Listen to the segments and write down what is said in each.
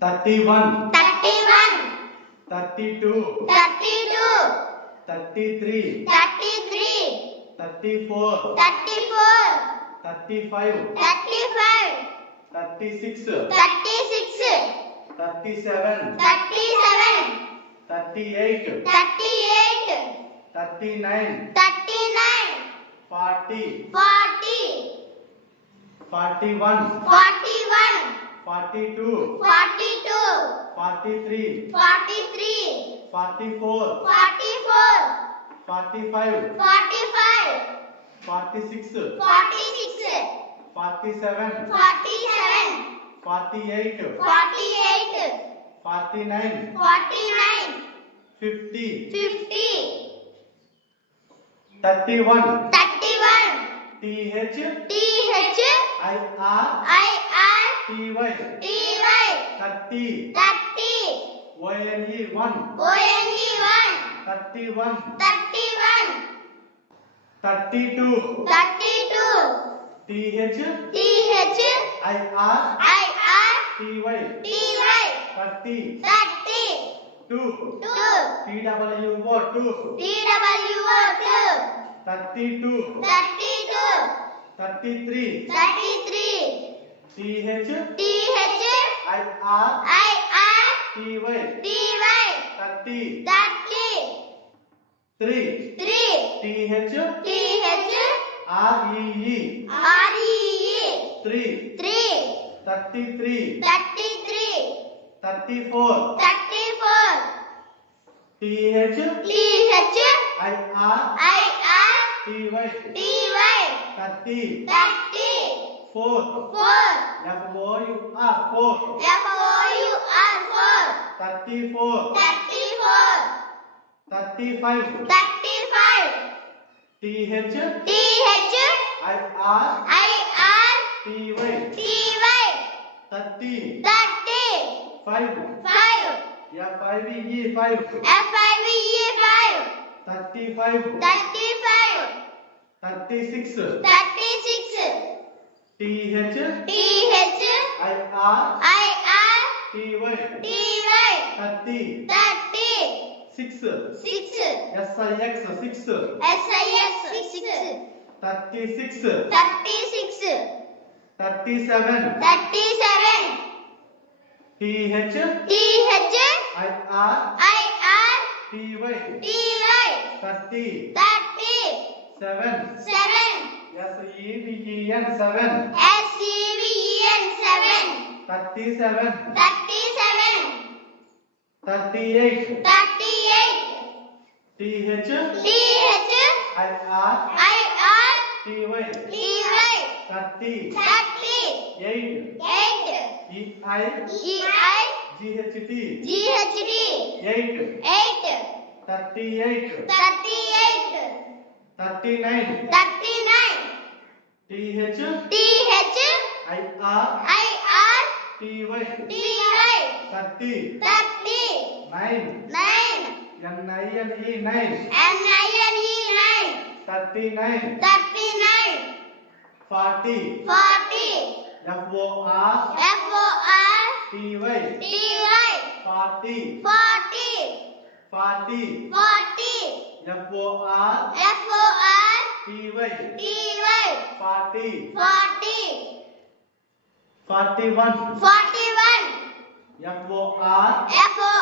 31, 31, 32, 32, 33, 33, 34, 34, 35, 35, 36, 36, 37, 37, 38, 38, 39, 39, 40, 40, 41, 41, 42, 42, 43, 43, 44, 44, 45, 45, 46, 46, 47, 47, 48, 48, 49, 49, 50, 50, 31, 31, TH, TH, IR, IR, TY, TY, 30, 30, ONE 1, ONE 1, 31, 31, 32, 32, TH, TH, IR, IR, TY, TY, 30, 30, 2, 2, TWO 2, TWO 2, 32, 32, 33, 33, TH, TH, IR, IR, TY, TY, 30, 30, 3, 3, TH, TH, REE, REE, 3, 3, 33, 33, 34, 34, TH, TH, IR, IR, TY, TY, 30, 30, 4, 4, FOUR, 4, FOUR, 4, 34, 34, 35, 35, TH, TH, IR, IR, TY, TY, 30, 30, 5, 5, FIVE 5, FIVE 5, 35, 35, 36, 36, TH, TH, IR, IR, TY, TY, 30, 30, 6, 6, SIX 6, SIS 6, 36, 36, 37, 37, TH, TH, IR, IR, TY, TY, 30, 30, 7, 7, SEVEN 7, SEVEN 7, 37, 37, 38, 38, TH, TH, IR, IR, TY, TY, 30, 30, 8, 8, EI, EI, GHT, GHD, 8, 8, 38, 38, 39, 39, TH, TH, IR, IR, TY, TY, 30, 30, 9, 9, NINE 9, NINE 9, 39, 39, 40, 40, FOR, FOR, TY, TY, 40, 40, 40, 40, FOR, FOR, TY, TY, 40, 40, 41, 41, FOR, FOR,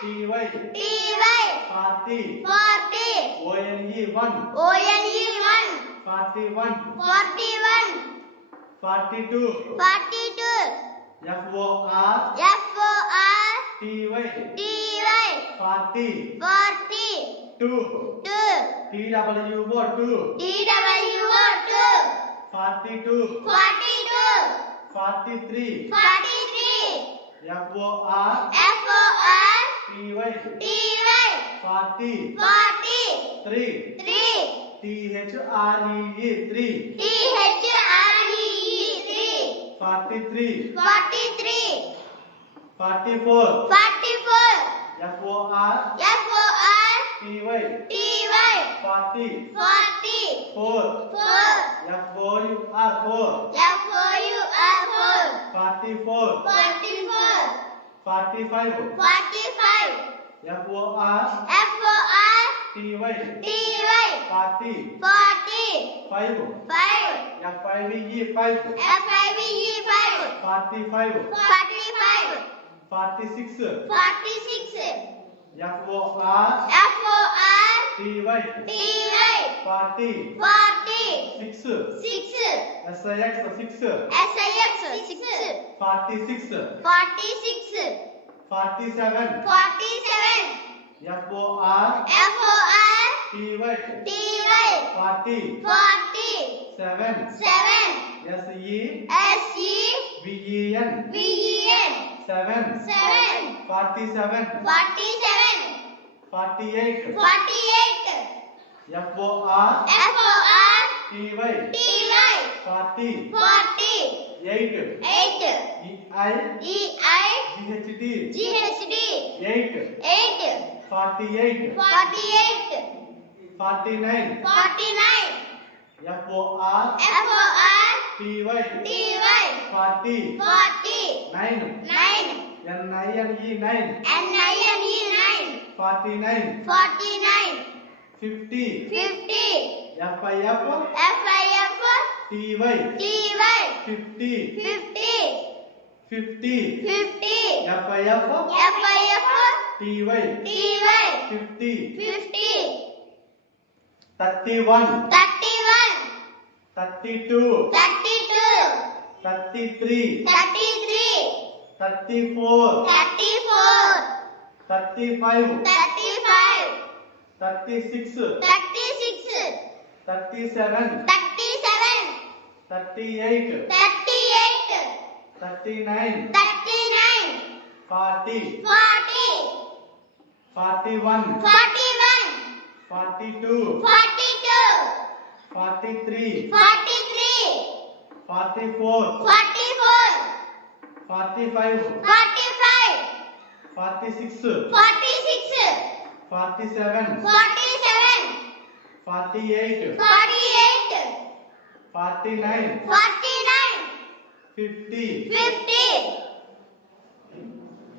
TY, TY, 40, 40, ONE 1, ONE 1, 41, 41, 42, 42, FOR, FOR, TY, TY, 40, 40, 2, 2, TWO 2, TWO 2, 42, 42, 43, 43, FOR, FOR, TY, TY, 40, 40, 3, 3, THREE 3, THREE 3, 43, 43, 44, 44, FOR, FOR, TY, TY, 40, 40, 4, 4, FOUR 4, FOUR 4, 44, 44, 45 45 FOR FOR TY TY 40 40 5 5 FIVE 5 FIVE 5 45 45 46 46 FOR FOR TY TY 40 40 6 6 SIX 6 SIX 6 46 46 47 47 FOR FOR TY TY 40 40 7 7 SE SEVEN VEN 7 7 47 47 48 48 FOR FOR TY TY 40 40 8 8 EI EI GHD GHD 8 8 48 48 49 49 FOR FOR TY TY 40 40 9 9 NINE 9 NINE 9 49 49 50 50 FIF FIF TY TY 50 50 50 50 FIF FIF TY TY 50 50 31 31 32 32 33 33 34 34 35 35 36 36 37 37 38 38 39 39 40 40 41 41 42 42 43 43 44 44 45 45 46 46 47 47 48 48 49 49 50 50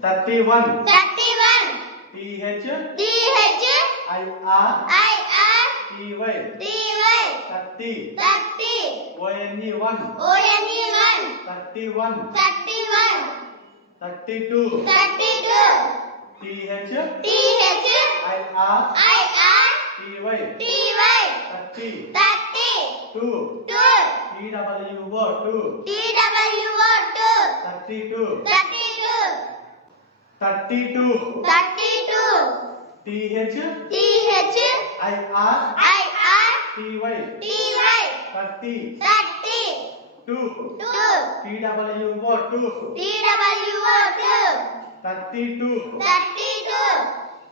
31 31 TH DH IR IR TY TY 30 30 ONE 1 ONE 1 31 31 32 32 TH TH IR IR TY TY 30 30 2 2 TWO 2 TWO 2 32 32 32 32 TH TH IR IR TY TY 30 30 2 2 TWO 2 TWO 2 32 32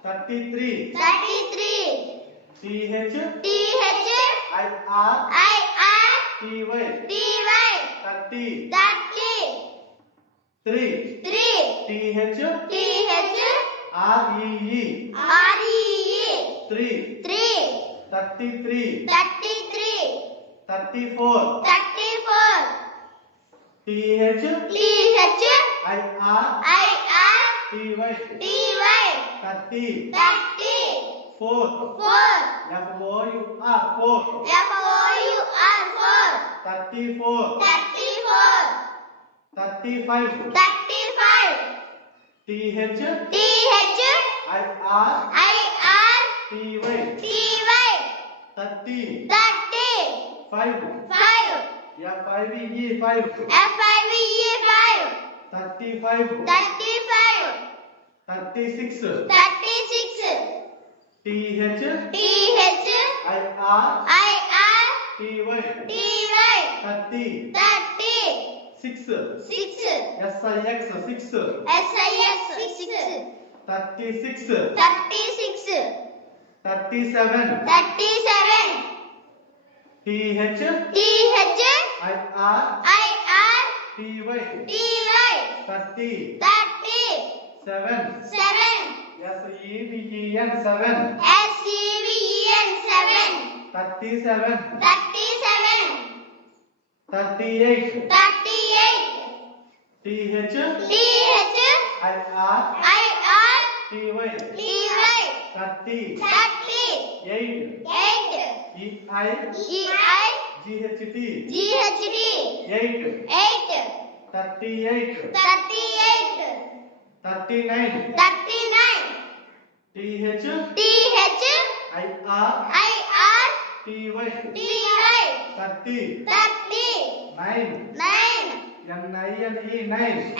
33 33 TH TH IR IR TY TY 30 30 3 3 TH TH REE REE 3 3 33 33 34 34 TH TH IR IR TY TY 30 30 4 4 FOUR 4 FOUR 4 34 34 35 35 TH TH IR IR TY TY 30 30 5 5 FIVE 5 FIVE 5 35 35 36 36 TH TH IR IR TY TY 30 30 6 6 SIX 6 SIS 6 36 36 37 37 TH TH IR IR TY TY 30 30 7 7 SEVEN 7 SEVEN 7 37 37 38 38 TH TH IR IR TY TY 30 38 EI EI GHT GHT 8 8 38 38 39 39 TH TH IR IR TY TY 30 30 9 9 NINE 9 NINE 9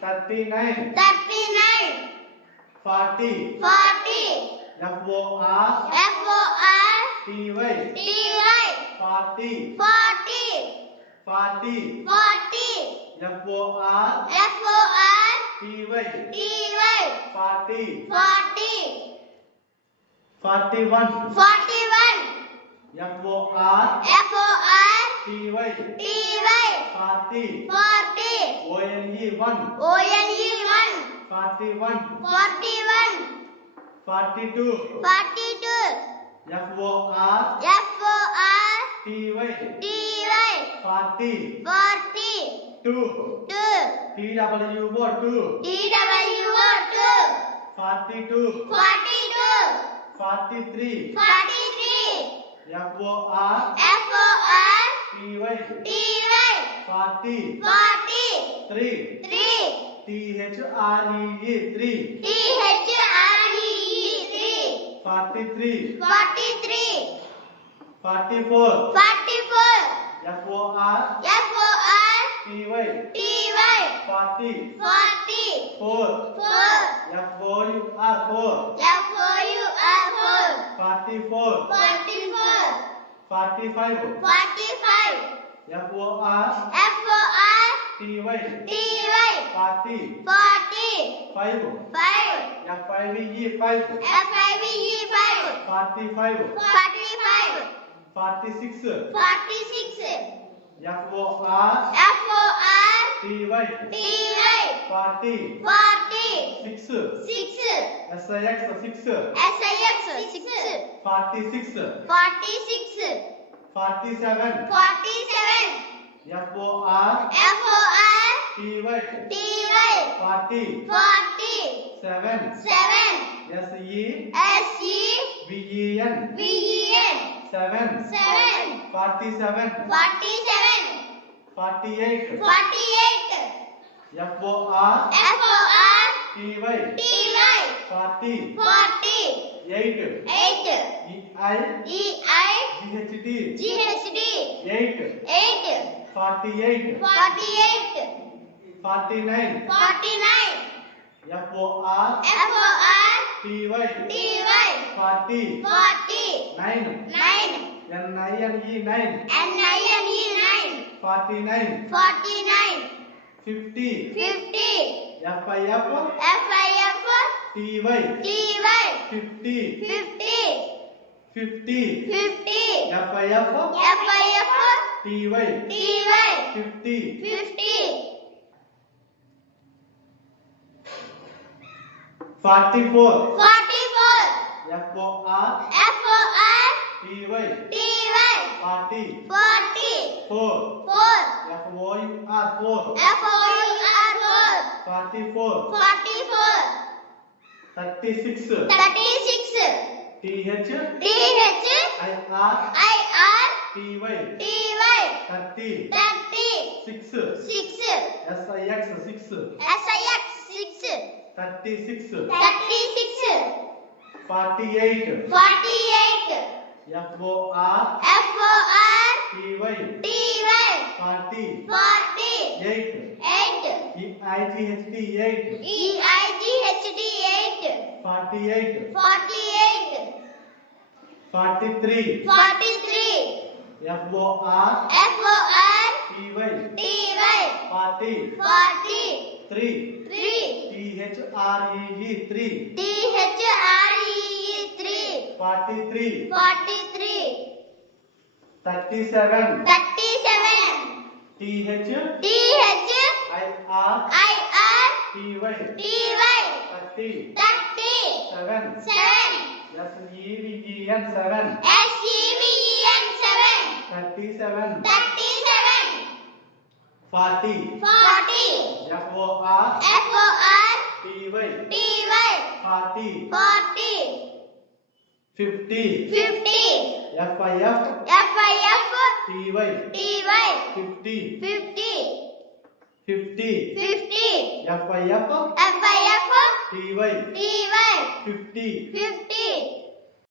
39 39 40 40 FOR FOR TY TY 40 40 40 40 FOR FOR TY TY 40 40 41 41 FOR FOR TY TY 40 40 ONE 1 ONE 1 41 41 42 42 FOR FOR TY TY 40 40 2 2 TWO 2 TWO 2 42 42 43 43 FOR FOR TY TY 40 40 3 3 THREE 3 THREE 43 43 44 44 FOR FOR TY TY 40 40 4 4 FOUR 4 FOUR 44 44 45 45 FOR FOR TY TY 40 40 5 5 FIVE 5 FIVE 5 45 45 46 46 FOR FOR TY TY 40 40 6 6 SIX 6 SIX 6 46 46 47 47 FOR FOR TY TY 40 40 7 7 SE SE VEN VEN 7 7 47 47 48 48 FOR FOR TY TY 40 40 8 8 EI EI GHT GHD 8 8 48 48 49 49 FOR FOR TY TY 40 40 9 9 NINE 9 NINE 9 49 49 50 50 FIF FIF TY TY 50 50 50 50 FIF FIF TY TY 50 50 44 44 FOR FOR TY TY 40 40 4 4 FOUR 4 FOUR 44 44 36 36 TH TH IR IR TY TY 30 30 6 6 SIX 6 SIX 6 36 36 48 48 FOR FOR TY TY 40 40 8 8 EIGHT 8 EIGHD 8 48 48 43 43 FOR FOR TY TY 40 40 3 3 THREE 3 THREE 3 43 43 37 37 TH TH IR IR TY TY 30 30 7 7 SEVEN 7 SEVEN 7 37 37 40 40 FOR FOR TY TY 40 40 50 50 FIF FIF TY TY 50 50 50 50 FIF FIF TY TY 50 50